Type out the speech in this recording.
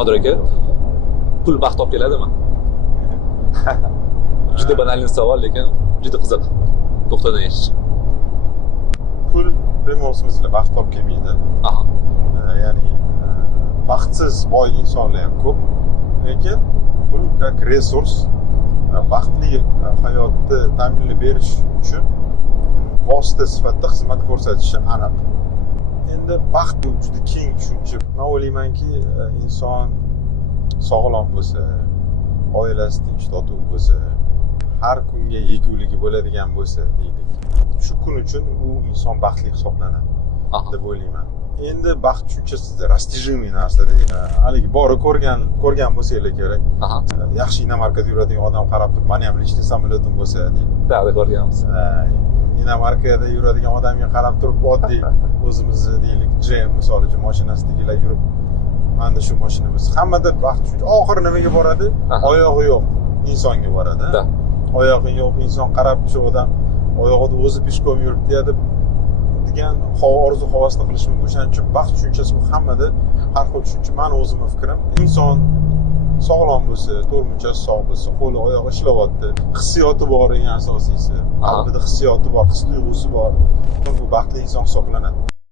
Nodir aka, pul baxt olib keladimi? Juda banal savol, lekin juda qiziq. To'xtadan eshitish. Pul prямой смысле baxt olib kelmaydi. Aha. Ya'ni baxtsiz boy insonlar ham ko'p, lekin pul как resurs baxtli hayotni ta'minlab berish uchun vosita sifatida xizmat ko'rsatishi aniq. Endi baxt bu juda keng tushuncha. Men o'ylaymanki, inson sog'lom bo'lsa, oilasi tinch totuv bo'lsa, har kunga yeguvligi bo'ladigan bo'lsa deylik. Shu kun uchun u inson baxtli hisoblanadi deb o'ylayman. Endi baxt tushunchasi rastijimniy narsada, haligi borib ko'rgan bo'lsanglar kerak. Yaxshi inomarkada yuradigan odam qarab turib, "Meni ham lichniy samolyotim bo'lsa" deydi. Ta'rif ko'rganmiz. Inomarkada yuradigan odamga qarab turib, oddiy o'zimizni deylik, GM misol uchun mashinasidagilar yurib, "Menda shu mashina bo'lsa". Hammada baxt tushuncha oxiri nimaga boradi? Oyog'i yo'q insonga boradi. Oyog'i yo'q inson qarab shu odam oyog'ida o'zi peshkom yuribdi deb degan orzu havasini qilish mumkin. O'shaning uchun baxt tushunchasi bu hammada har xil tushuncha. Men o'zimning fikrim, inson sog'lom bo'lsa, to'rtmunchasi sog' bo'lsa, qo'li oyog'i ishlayapti, hissiyoti bor eng asosiysi. Qalbida hissiyoti bor, his tuyg'usi bor. Bu baxtli inson hisoblanadi.